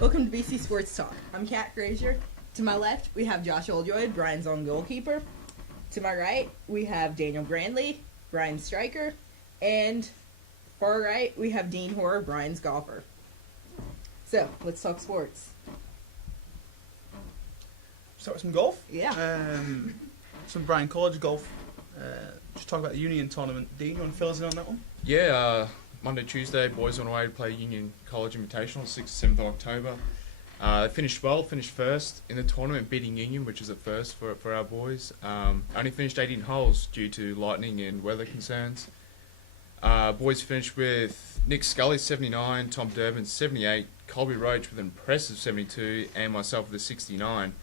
Welcome to BC Sports Talk. I'm Kat Grazier. To my left, we have Josh Oldroyd, Bryan's own goalkeeper. To my right, we have Daniel Grandley, Bryan's striker. And far right, we have Dean Hoare, Bryan's golfer. So, let's talk sports. Start with some golf. Yeah. Some Bryan College golf. Just talk about the Union tournament. Dean, you want to fill us in on that one? Yeah, Monday, Tuesday, boys on the way to play Union College Invitational, 6th to 7th of October. They finished well, finished first in the tournament, beating Union, which is a first for our boys. Only finished 18 holes due to lightning and weather concerns. Boys finished with Nick Scully, 79, Tom Durbin, 78, Colby Roach with an impressive 72, and myself with a 69.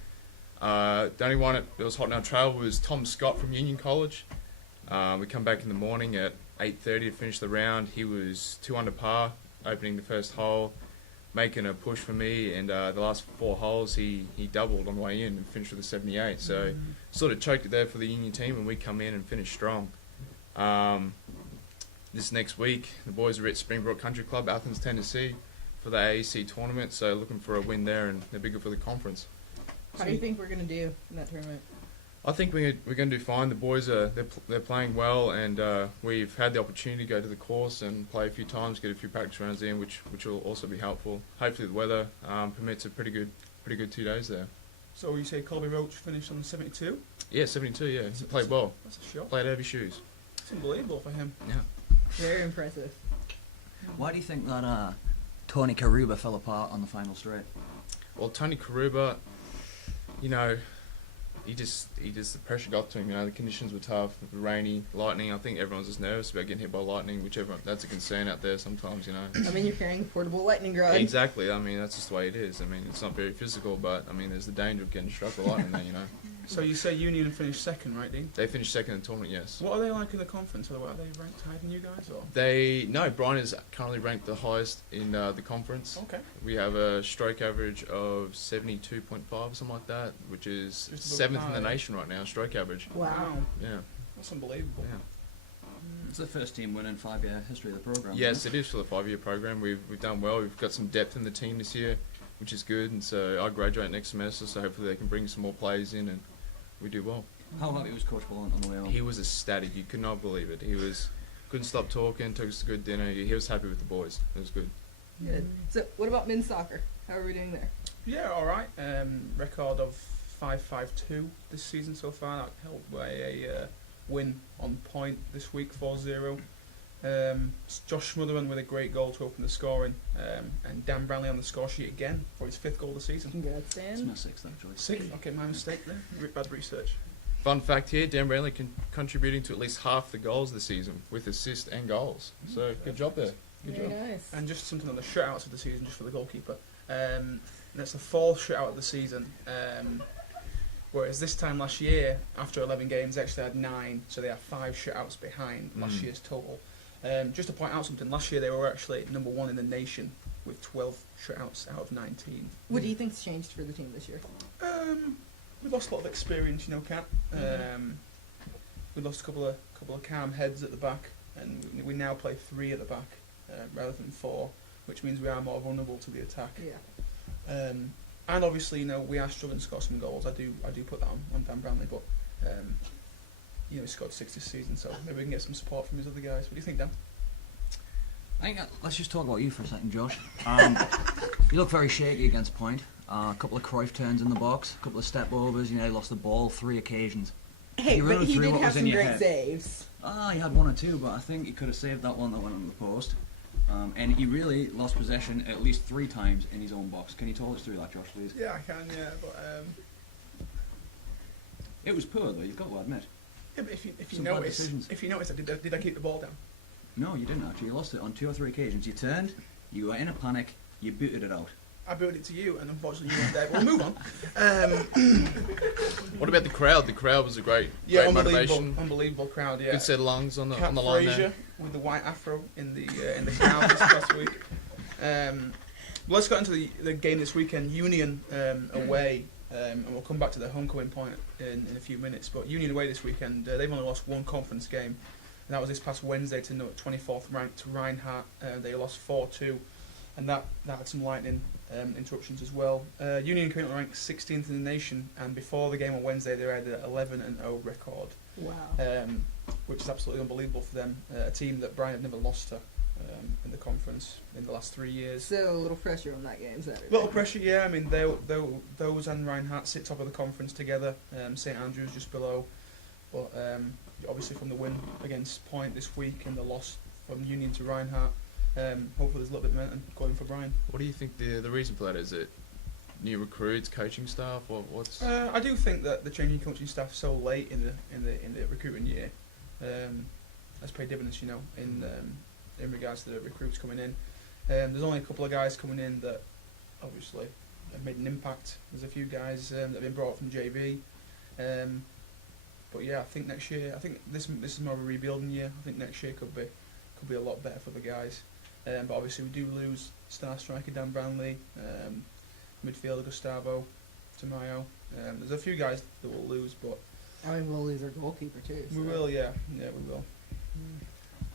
The only one that was hot in our trail was Tom Scott from Union College. We come back in the morning at 8:30 to finish the round. He was 2 under par, opening the first hole, making a push for me, and the last 4 holes he doubled on the way in and finished with a 78. So sort of choked it there for the Union team, and we come in and finish strong. This next week, the boys are at Springbrook Country Club, Athens, Tennessee, for the AEC tournament, so looking for a win there, and they're bigger for the conference. How do you think we're going to do in that tournament? I think we're going to do fine. The boys they're playing well, and we've had the opportunity to go to the course and play a few times, get a few practice rounds in, which will also be helpful. Hopefully the weather permits a pretty good 2 days there. So you say Colby Roach finished on 72? Yeah, 72. Yeah, he played well. That's a shot. Played heavy shoes. It's unbelievable for him. Yeah. Very impressive. Why do you think that Tony Karuba fell apart on the final straight? Well, Tony Karuba, you know, he just the pressure got to him. You know, the conditions were tough, rainy, lightning. I think everyone's just nervous about getting hit by lightning, that's a concern out there sometimes. You know. I mean, you're carrying a portable lightning rod. Exactly. I mean, that's just the way it is. I mean, it's not very physical, but I mean, there's the danger of getting struck with lightning there. You know. So you say Union finished second, right, Dean? They finished second in the tournament. Yes. What are they like in the conference? Are they ranked higher than you guys? Or? Bryan is currently ranked the highest in the conference. Okay. We have a stroke average of 72.5 or something like that, which is 7th in the nation right now, stroke average. Wow. Yeah. That's unbelievable. Yeah. It's the first team win in 5-year history of the program. Yes, it is for the 5-year program. We've done well. We've got some depth in the team this year, which is good. And so I graduate next semester, so hopefully they can bring some more players in and we do well. How happy was Coach Bullen on the way home? He was ecstatic. You could not believe it. Couldn't stop talking, took us to good dinner. He was happy with the boys. It was good. Good. So, what about men's soccer? How are we doing there? Yeah, all right. Record of 5-5-2 this season so far. That helped by a win on point this week, 4-0. Josh Smotherman with a great goal to open the scoring, and Dan Branley on the score sheet again for his 5th goal of the season. Congrats, It's Dan. my 6th, actually. 6th? Okay, my mistake there. Bad research. Fun fact here, Dan Branley contributing to at least half the goals this season with assists and goals. So good job there. Good Very job. nice. And just something on the shutouts of the season, just for the goalkeeper. That's the 4th shutout of the season. Whereas this time last year, after 11 games, they actually had 9, so they are 5 shutouts behind last year's total. Just to point out something, last year they were actually number 1 in the nation with 12 shutouts out of 19. What do you think's changed for the team this year? We lost a lot of experience, Kat. We lost a couple of calm heads at the back, and we now play 3 at the back rather than 4, which means we are more vulnerable to the attack. Yeah. And obviously, we are struggling to score some goals. I do put that on Dan Branley, but he scored 6 this season, so maybe we can get some support from his other guys. What do you think, Dan? I think let's just talk about you for a second, Josh. You look very shaky against point. A couple of Cruyff turns in the box, a couple of step overs. You lost the ball 3 occasions. Hey, You but run he through did what have was in some your great head. saves. He had 1 or 2, but I think he could have saved that one that went on the post. And he really lost possession at least 3 times in his own box. Can you talk us through that, Josh, please? Yeah, I can. Yeah, but It was poor, though. You've got to admit. yeah, but if you Some bad notice, decisions. did I keep the ball down? No, you didn't actually. You lost it on 2 or 3 occasions. You turned, you were in a panic, you booted it out. I booted it to you, and unfortunately you weren't there. But we'll move on. What about the crowd? The crowd was a great Unbelievable, motivation. unbelievable crowd. Yeah, Good set of lungs on the Cat line Frazier there. with the white afro in the crowd this past week. Let's get into the game this weekend. Union away, and we'll come back to the homecoming point in a few minutes. But Union away this weekend, they've only lost 1 conference game, and that was this past Wednesday to 24th ranked Reinhardt. They lost 4-2. and that had some lightning interruptions as well. Union currently ranked 16th in the nation, and before the game on Wednesday, they had an 11-0 record, Wow. which is absolutely unbelievable for them. A team that Bryan had never lost to in the conference in the last 3 years. So a little pressure on that game Saturday. Little pressure, yeah. I mean, those and Reinhardt sit top of the conference together. St Andrews just below, but obviously from the win against Point this week and the loss from Union to Reinhardt, hopefully there's a little bit of momentum going for Bryan. What do you think the reason for that is? It new recruits, coaching staff, or what's? I do think that the changing coaching staff so late in the recruiting year has paid dividends, you know, in regards to the recruits coming in. There's only a couple of guys coming in that obviously have made an impact. There's a few guys that have been brought up from JV. But yeah, I think next year, I think this is more of a rebuilding year. I think next year could be a lot better for the guys. But obviously we do lose star striker Dan Branley, midfielder Gustavo Tamayo. There's a few guys that we'll lose, but I mean, we'll lose our goalkeeper too. we will, yeah, we will.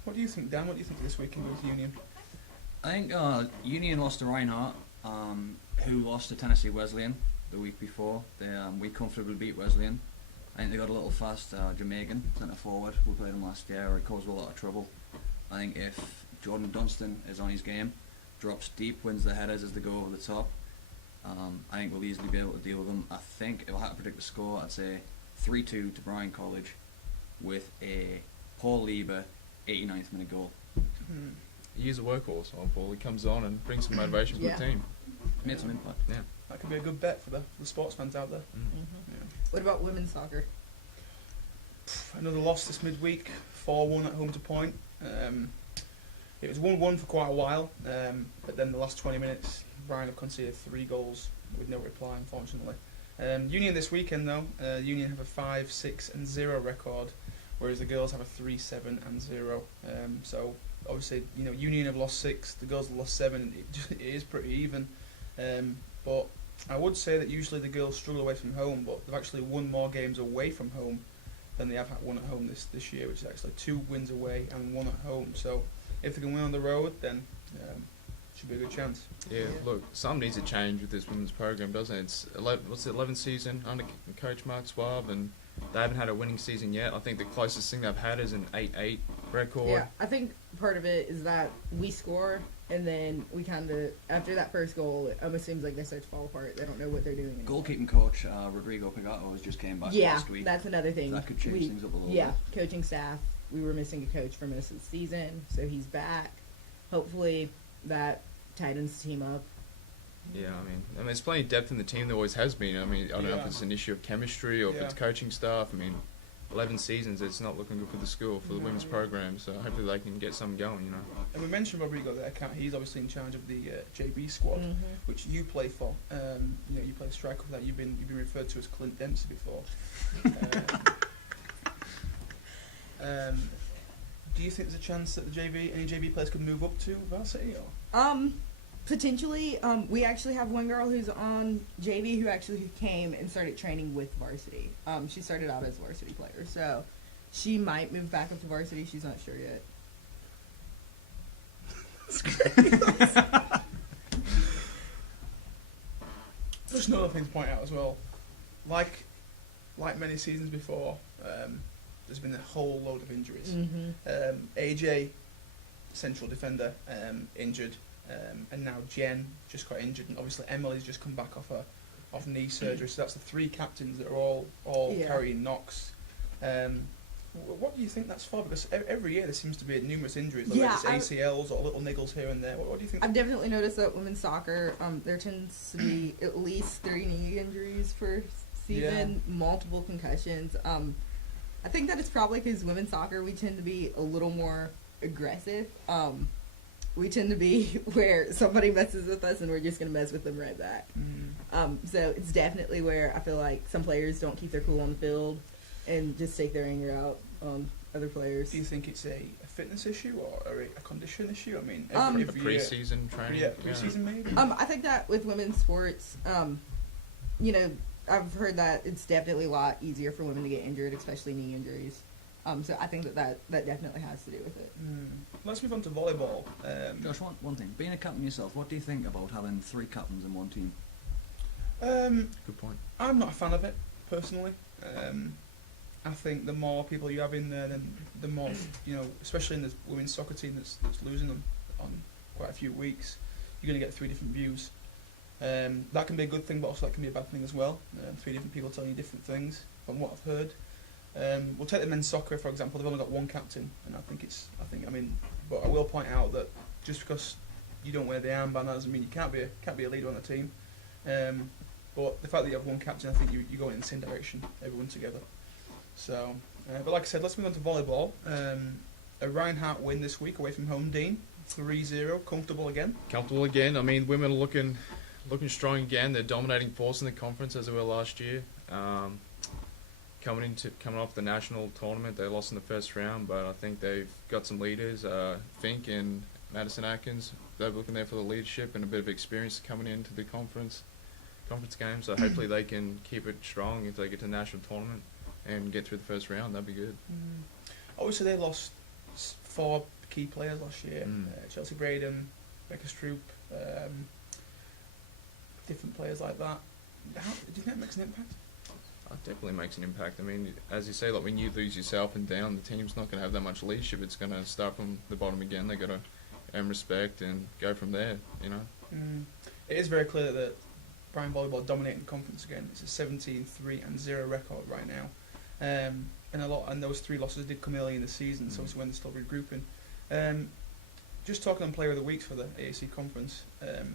What do you think, Dan? What do you think of this weekend with Union? I think Union lost to Reinhardt, who lost to Tennessee Wesleyan the week before. We comfortably beat Wesleyan. I think they got a little fast Jamaican centre forward who played him last year. He caused a lot of trouble. I think if Jordan Dunstan is on his game, drops deep, wins the headers as they go over the top, I think we'll easily be able to deal with them. I think if I had to predict the score, I'd say 3-2 to Bryan College with a Paul Lieber 89th minute goal. He's a workhorse on Paul. He comes on and brings some motivation for Yeah. the team. Made some impact. Yeah. That could be a good bet for the sports fans out there. Yeah. What about women's soccer? Another loss this midweek, 4-1 at home to Point. It was 1-1 for quite a while, but then the last 20 minutes, Bryan have conceded 3 goals with no reply, unfortunately. Union this weekend, though, Union have a 5-6-0 record, whereas the girls have a 3-7-0. So obviously, you know, Union have lost 6, the girls have lost 7. It is pretty even. But I would say that usually the girls struggle away from home, but they've actually won more games away from home than they have had one at home this year, which is actually 2 wins away and 1 at home. So if they can win on the road, then should be a good chance. Yeah, look, something needs to change with this women's program, doesn't it? It's 11th season under Coach Mark Schwab, and they haven't had a winning season yet. I think the closest thing they've had is an 8-8 record. Yeah, I think part of it is that we score, and then we kind of, after that first goal, it almost seems like they start to fall apart. They don't know what they're doing anymore. Goalkeeping coach Rodrigo Pagato has just came back last week. That's another thing. That could change things up a little Yeah, bit. coaching staff. We were missing a coach for most of the season, so he's back. Hopefully that tightens the team up. Yeah, I mean, there's plenty of depth in the team. There always has been. I mean, I don't know if it's an issue of chemistry or if it's coaching staff. I mean, 11 seasons, it's not looking good for the school, for the women's program. So hopefully they can get something going, you know. And we mentioned Rodrigo there. He's obviously in charge of the JB squad, which you play for. You know, you play striker for that. You've been referred to as Clint Dempsey before. Do you think there's a chance that any JV players could move up to varsity? Or? Potentially. We actually have one girl who's on JV who actually came and started training with varsity. She started out as a varsity player, so she might move back up to varsity. She's not sure yet. Just another thing to point out as well. Like many seasons before, there's been a whole load of injuries. AJ, central defender, injured, and now Jen just got injured, and obviously Emily's just come back off knee surgery. So that's the 3 captains that are all carrying knocks. What do you think that's for? Because every year there seems to be numerous injuries, whether it's ACLs or little niggles here and there. What do you think? I've definitely noticed that women's soccer, there tends to be at least 3 knee injuries per season, multiple concussions. I think that it's probably because women's soccer, we tend to be a little more aggressive. We tend to be where somebody messes with us and we're just going to mess with them right back. So it's definitely where I feel like some players don't keep their cool on the field and just take their anger out on other players. Do you think it's a fitness issue or a condition issue? I mean, a every pre-season training. Yeah, pre-season maybe. I think that with women's sports, you know, I've heard that it's definitely a lot easier for women to get injured, especially knee injuries. So I think that definitely has to do with it. Let's move on to volleyball. Josh, one thing. Being a captain yourself, what do you think about having 3 captains in one team? Good point. I'm not a fan of it personally. I think the more people you have in there, then the more, especially in the women's soccer team that's losing them on quite a few weeks, you're going to get 3 different views. That can be a good thing, but also that can be a bad thing as well. 3 different people telling you different things from what I've heard. We'll take the men's soccer for example. They've only got 1 captain, and but I will point out that just because you don't wear the armband, that doesn't mean you can't be a leader on the team. But the fact that you have 1 captain, I think you go in the same direction, everyone together. So, but like I said, let's move on to volleyball. A Reinhardt win this week away from home, Dean. 3-0, comfortable again. Comfortable again. I mean, women are looking strong again. They're dominating force in the conference as they were last year. Coming off the national tournament, they lost in the first round, but I think they've got some leaders. Fink and Madison Atkins, they're looking there for the leadership and a bit of experience coming into the conference game. So hopefully they can keep it strong if they get to the national tournament and get through the first round. That'd be good. Obviously, they lost 4 key players last year. Chelsea Braden, Becca Stroop, different players like that. Do you think that makes an impact? It definitely makes an impact. I mean, as you say, like when you lose yourself and down, the team's not going to have that much leadership. It's going to start from the bottom again. They've got to earn respect and go from there, It is very clear that Bryan Volleyball dominating the conference again. It's a 17-3-0 record right now. And those 3 losses did come early in the season, so it's when they're still regrouping. Just talking on Player of the Week for the AAC conference,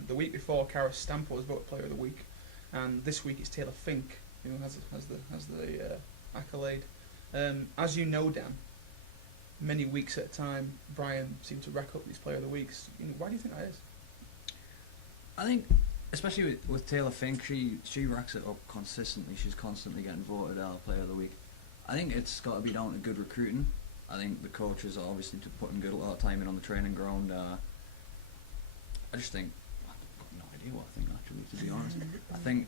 the week before, Cara Stampo was voted Player of the Week, and this week it's Taylor Fink who has the accolade. As you know, Dan, many weeks at a time, Bryan seemed to rack up these Player of the Weeks. Why do you think that is? I think, especially with Taylor Fink, she racks it up consistently. She's constantly getting voted Player of the Week. I think it's got to be down to good recruiting. I think the coaches are obviously putting a lot of time in on the training ground. I just think, I've got no idea what I think actually, to be honest. I think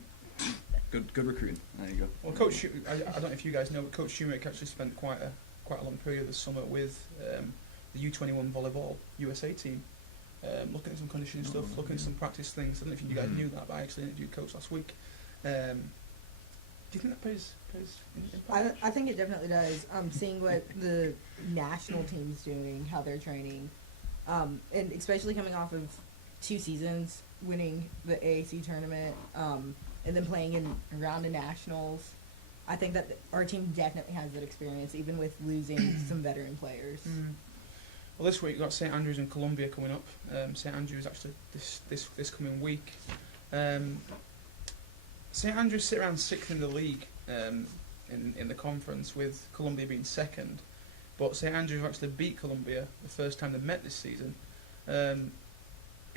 good recruiting. There you go. Well, Coach, I don't know if you guys know, but Coach Schumacher actually spent quite a long period this summer with the U21 volleyball USA team, looking at some conditioning stuff, looking at some practice things. I don't know if you guys knew that, but I actually interviewed Coach last week. Do you think that plays impact? I think it definitely does. Seeing what the national team's doing, how they're training, and especially coming off of 2 seasons, winning the AAC tournament, and then playing in around the nationals. I think that our team definitely has that experience, even with losing some veteran players. Well, this week we've got St Andrews and Columbia coming up. St Andrews actually this coming week. St Andrews sit around 6th in the league in the conference, with Columbia being 2nd. But St Andrews have actually beat Columbia the first time they met this season.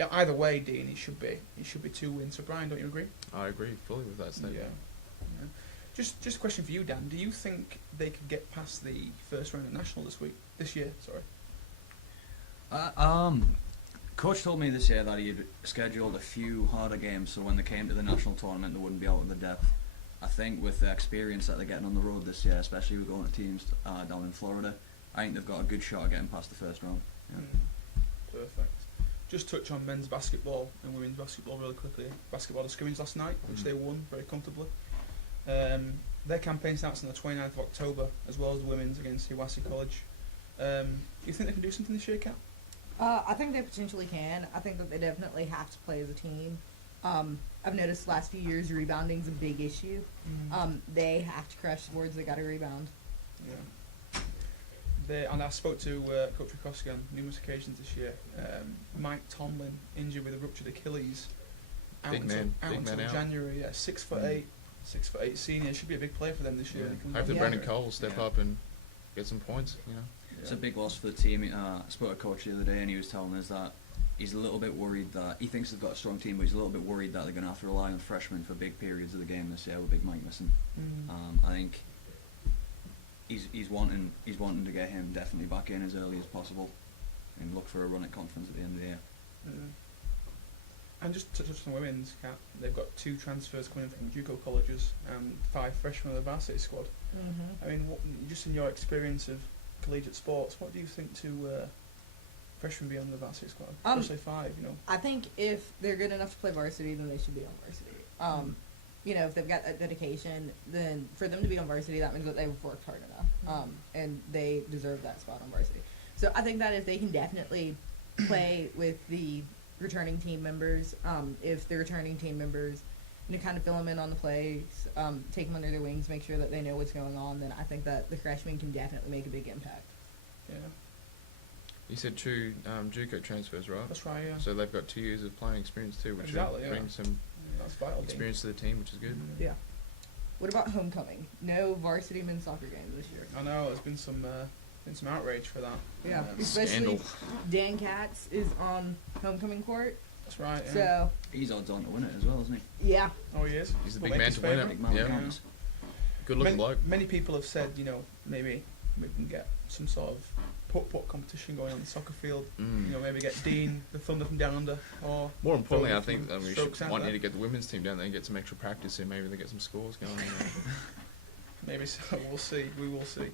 Either way, Dean, it should be 2 wins for Bryan. Don't you agree? I agree fully with that statement. Yeah. Just a question for you, Dan. Do you think they could get past the first round of national this year? Coach told me this year that he had scheduled a few harder games, so when they came to the national tournament, they wouldn't be out of the depth. I think with the experience that they're getting on the road this year, especially with going to teams down in Florida, I think they've got a good shot at getting past the first round. Yeah. Perfect. Just touch on men's basketball and women's basketball really quickly. Basketball, the scrimmage last night, which they won very comfortably. Their campaign starts on the 29th of October, as well as the women's against Hiwassee College. Do you think they can do something this year, Kat? I think they potentially can. I think that they definitely have to play as a team. I've noticed the last few years rebounding's a big issue. They have to crush the boards. They got to rebound. Yeah. And I spoke to Coach Rikoski on numerous occasions this year. Mike Tomlin injured with a ruptured Achilles. Out until January. Yeah, 6'8", 6'8" senior. Should be a big player for them this year. Hopefully Brendan Cole will step up and get some points. It's a big loss for the team. I spoke to Coach the other day, and he was telling us that he's a little bit worried that he thinks they've got a strong team, but he's a little bit worried that they're going to have to rely on freshmen for big periods of the game this year with Big Mike missing. I think he's wanting to get him definitely back in as early as possible and look for a run at conference at the end of the year. And just to touch on the women's cap, they've got 2 transfers coming in from JUCO colleges and 5 freshmen of the varsity squad. Mm-hmm. I mean, just in your experience of collegiate sports, what do you think to freshmen be on the varsity squad? Especially 5, you know. I think if they're good enough to play varsity, then they should be on varsity. You know, if they've got that dedication, then for them to be on varsity, that means that they've worked hard enough, and they deserve that spot on varsity. So I think that if they can definitely play with the returning team members, if the returning team members, you know, kind of fill them in on the plays, take them under their wings, make sure that they know what's going on, then I think that the freshmen can definitely make a big impact. Yeah, You said 2 JUCO transfers, right? that's right. Yeah, So they've got 2 years of playing experience too, which Exactly, yeah. brings some that's vital. experience to the team, which is good. Yeah. What about homecoming? No varsity men's soccer games this year. I know there's been some outrage for that. Yeah, Um, especially Scandal. Dan Katz is on homecoming court. that's right. Yeah. So He's odds on to win it as well, isn't he? yeah, Oh, he is. He's the Will big make man his to win it. favourite. Big man Yeah. counts. Good looking bloke. Many people have said, you know, maybe we can get some sort of putt competition going on the soccer field. Mm. You know, maybe get Dean, the Thunder from down under, or More importantly, throw I think that we strokes should out want there. you to get the women's team down there and get some extra practice in. Maybe they get some scores going. maybe so. We'll see. We will see.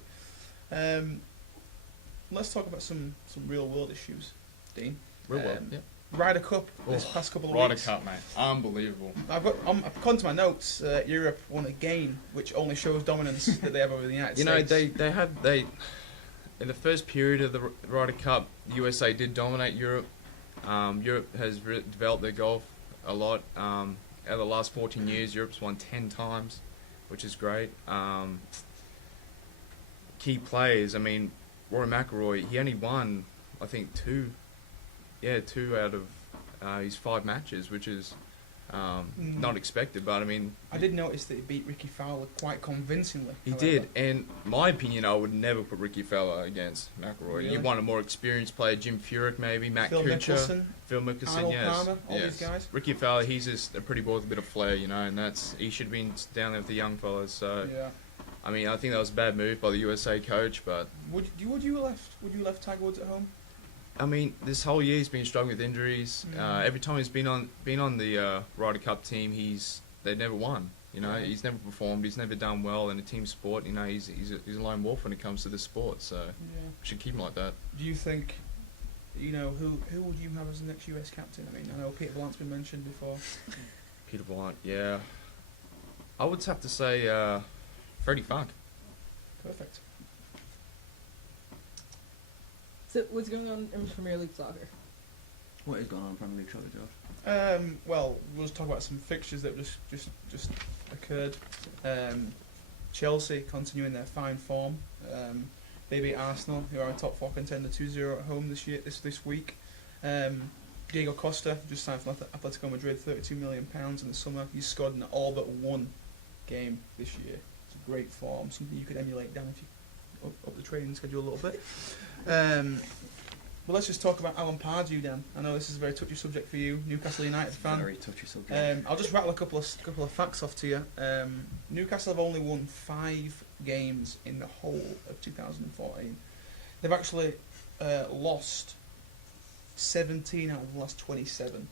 Let's talk about some real world issues, Dean. Real well. Um, Yeah. Ryder Cup this Oh, past couple of Ryder weeks. Cup, mate. Unbelievable. I've got, according to my notes, Europe won a game, which only shows dominance that they have over the United You know, States. they in the first period of the Ryder Cup, the USA did dominate Europe. Europe has developed their golf a lot. Out of the last 14 years, Europe's won 10 times, which is great. Key players, I mean, Rory McIlroy, he only won, I think, 2 out of his 5 matches, which is not expected. But I mean, I did notice that he beat Ricky Fowler quite convincingly. he however. did. And my opinion, I would never put Ricky Fowler against McIlroy. Really? You want a more experienced player, Jim Furyk maybe, Matt Phil Kuchar, Mickelson, Phil Mickelson, Arnold yes, Palmer, all yes. these guys. Ricky Fowler, he's just a pretty boy with a bit of flair, you know, and he should be down there with the young fellas. So Yeah. I mean, I think that was a bad move by the USA coach, but Would you left Tiger Woods at home? I mean, this whole year he's been struggling with injuries. Mm. Every time he's been on the Ryder Cup team, they've never won. You know, Yeah. he's never performed. He's never done well in a team sport. You know, he's a lone wolf when it comes to the sport. So Yeah. we should keep him like that. Do you think, you know, who would you have as the next US captain? I mean, I know Peter Ballant's been mentioned before. Peter Bryant, yeah. I would have to say Freddie Funk. Perfect. so what's going on in Premier League soccer? What is going on in Premier League soccer, George? Well, we'll just talk about some fixtures that just occurred. Chelsea continuing their fine form. They beat Arsenal, who are a top 4 contender, 2-0 at home this week. Diego Costa just signed from Atletico Madrid, £32 million in the summer. He's scored in all but 1 game this year. It's a great form, something you could emulate, Dan, if you up the training schedule a little bit. Well, let's just talk about Alan Pardew, Dan. I know this is a very touchy subject for you, Newcastle United fan. Very touchy subject. I'll just rattle a couple of facts off to you. Newcastle have only won 5 games in the whole of 2014. They've actually lost 17 out of the last 27.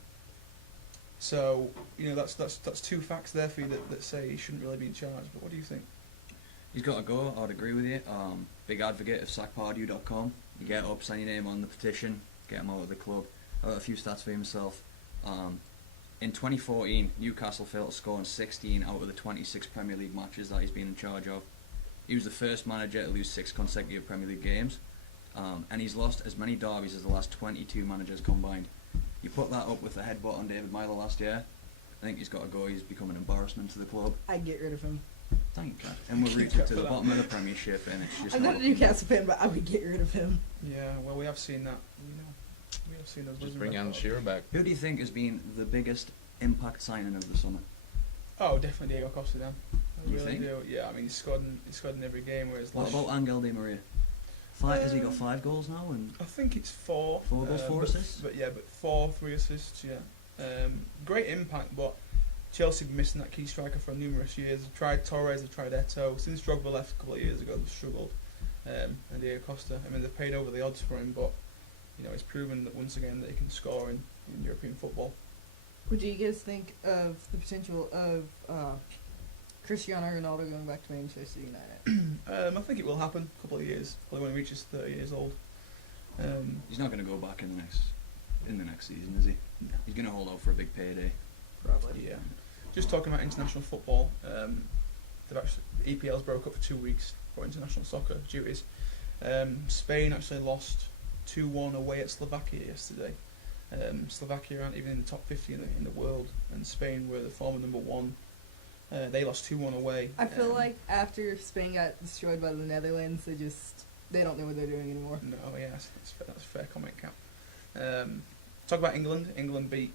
So you know that's 2 facts there for you that say he shouldn't really be in charge. But what do you think? He's got to go, I'd agree with you. Big advocate of sackpardew.com. You get up, sign your name on the petition, get him out of the club. I've got a few stats for himself. In 2014, Newcastle failed to score in 16 out of the 26 Premier League matches that he's been in charge of. He was the first manager to lose 6 consecutive Premier League games. And he's lost as many derbies as the last 22 managers combined. You put that up with the headbutt on David Milo last year, I think he's got to go. He's become an embarrassment to the club. I'd get rid of him. Thank you. And we're rooted to the bottom of the Premiership, and it's just I'm not a Newcastle fan, but I would get rid of him. Yeah, well, we have seen that. You know, we have seen those. Just losing bring Alan records. Shearer back. Who do you think has been the biggest impact signing of the summer? Oh, definitely Diego Costa, Dan. I You really think? do. Yeah, I mean, he's scored in every game. Whereas What last about Angel Di Maria? Has he got 5 goals now? And I think it's 4. 4 goals, 4 but- assists? But 4, 3 assists, yeah. Great impact, but Chelsea have been missing that key striker for numerous years. They've tried Torres, they've tried Eto'o. Since Drogba left a couple of years ago, they've struggled. And Diego Costa, I mean, they've paid over the odds for him, but, you know, he's proven that once again that he can score in European football. What do you guys think of the potential of Cristiano Ronaldo going back to Manchester United? I think it will happen. A couple of years, probably when he reaches 30 years old. He's not going to go back in the next season, is he? No. He's going to hold out for a big payday. Probably. Yeah. Just talking about international football, they've actually EPL's broke up for 2 weeks for international soccer duties. Spain actually lost 2-1 away at Slovakia yesterday. Slovakia aren't even in the top 50 in the world, and Spain were the former number 1. They lost 2-1 away. I feel like after Spain got destroyed by the Netherlands, they don't know what they're doing anymore. No, yes, that's a fair comment, Cap. Talk about England. England beat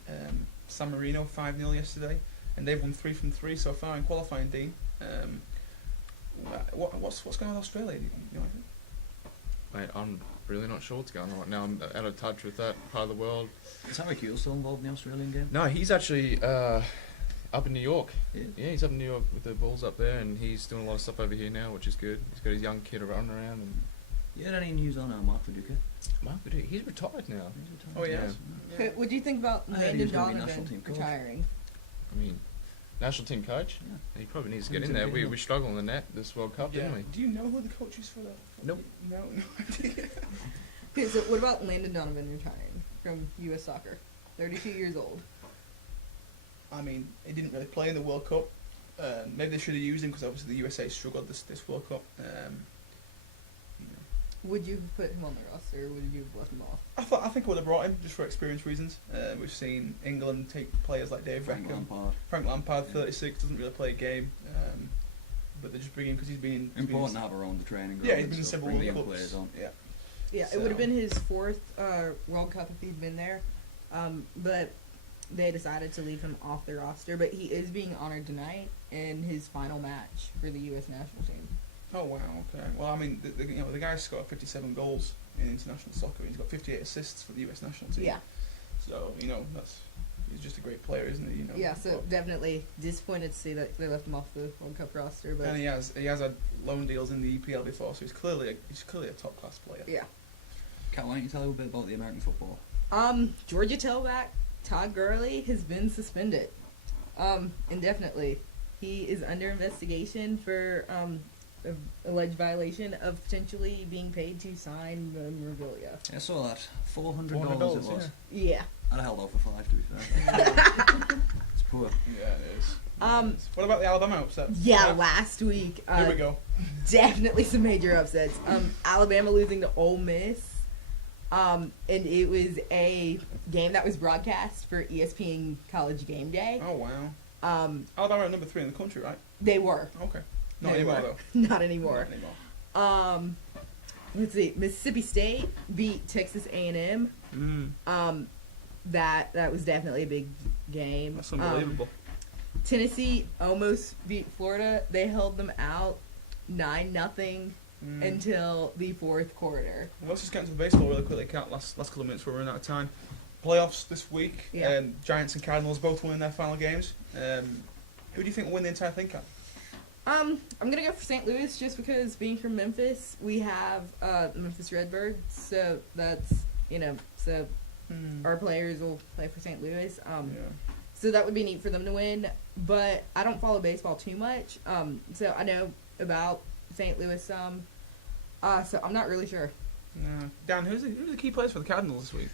San Marino 5-0 yesterday, and they've won 3 from 3 so far in qualifying. Dean, what's going on with Australia? Do you know anything? Mate, I'm really not sure what's going on right now. I'm out of touch with that part of the world. Is Harry Kewell still involved in the Australian game? No, he's actually up in New York. Yeah. He's up in New York with the Bulls up there, and he's doing a lot of stuff over here now, which is good. He's got his young kid running around. And You had any news on Mark Viduka? Mark, dude, he's retired now. Oh yeah. Okay, what do you think about I heard he Landon was gonna be national Donovan team coach. retiring? I mean, national team coach. Yeah. He probably needs to He get was in there. a big We struggled in the net this World Cup, Yeah. didn't we? Do you know who the coach is for that? Nope. No idea. Okay, so what about Landon Donovan retiring from U.S. Soccer? 32 years old. I mean, he didn't really play in the World Cup. Maybe they should have used him because obviously the USA struggled this World Cup. Would you have put him on the roster, or would you have left him off? I think I would have brought him just for experience reasons. We've seen England take players like Dave Frank Beckham. Lampard. Frank Lampard, Yeah. 36, doesn't really play a game. But they just bring him because he's been Important to have around the training ground. Yeah, he's and been in stuff, several bring the World young Cups. players on. Yeah. Yeah, So- it would have been his 4th World Cup if he'd been there, but they decided to leave him off the roster. But he is being honored tonight in his final match for the U.S. national team. Oh wow, okay. Well, I mean, the guy's scored 57 goals in international soccer. He's got 58 assists for the US national team. Yeah, So he's just a great player, isn't he? You know. yeah. So But- definitely disappointed to see that they left him off the World Cup roster. But and he has had loan deals in the EPL before, so he's clearly a top class player. yeah. Kat, why don't you tell a little bit about the American football? Georgia tailback Todd Gurley has been suspended indefinitely. He is under investigation for alleged violation of potentially being paid to sign memorabilia. I saw that. $400 $400, it was. Yeah. I'd have held out for 5 to be fair. It's poor. Yeah, it is. Um, What about the Alabama upset? Yeah, last week. Here we go. Definitely some major upsets. Alabama losing to Ole Miss. And it was a game that was broadcast for ESPN College Game Day. Oh wow. Alabama are number 3 in the country, right? They were. Okay. Not They anymore were. though. Not anymore. Not anymore. Let's see. Mississippi State beat Texas A&M. That was definitely a big game. That's unbelievable. Tennessee almost beat Florida. They held them out 9-0 until the 4th quarter. Well, let's just get into the baseball really quickly, Kat. Last couple of minutes, we're running out of time. Playoffs this week. Yeah. Giants and Cardinals both winning their final games. Who do you think will win the entire thing, Kat? I'm gonna go for St. Louis just because being from Memphis, we have Memphis Redbirds, so that's our players will play for St. Louis. Yeah. So that would be neat for them to win. But I don't follow baseball too much, so I know about St. Louis some. So I'm not really sure. Dan, who's the key players for the Cardinals this week?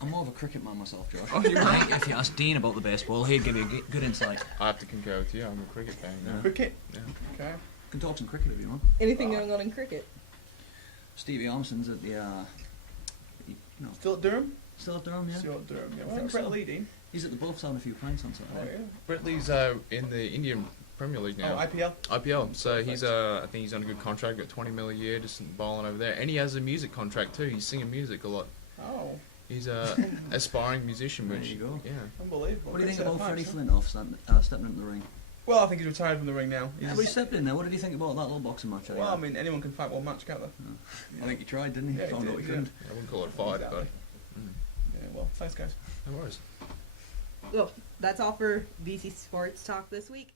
I'm more of a cricket man myself, Josh. Oh, you I think if you ask Dean about the baseball, he'd give you good insight. I have to concur with you. I'm a cricket fan now. Cricket. Yeah. Okay. Can talk some cricket if you want. Anything going on in cricket? Stevie Armson's at the, Still at Durham? still at Durham, yeah. Still at Durham. Yeah. I think Brett so. Lee, Dean. He's at the Buffs having a few pints on Oh Saturday. yeah. Brett Lee's in the Indian Premier League now. Oh, IPL. IPL. So he's I think he's on a good contract. Got 20 mil a year, just bowling over there, and he has a music contract too. He's singing music a lot. Oh, He's a aspiring musician, There which you go. yeah. unbelievable. What do you Great think set of about Freddie facts, huh? Flintoff stepping into the ring? Well, I think he's retired from the ring now. Yeah, but he stepped in there. What did you think about that little boxing match? Well, I mean, anyone can fight one match, can't they? I think he tried, didn't he? Yeah, he Found did, out he yeah. couldn't. I wouldn't call it a fight, Exactly. Yeah, well, thanks, guys. but no worries. Well, that's all for BC Sports Talk this week.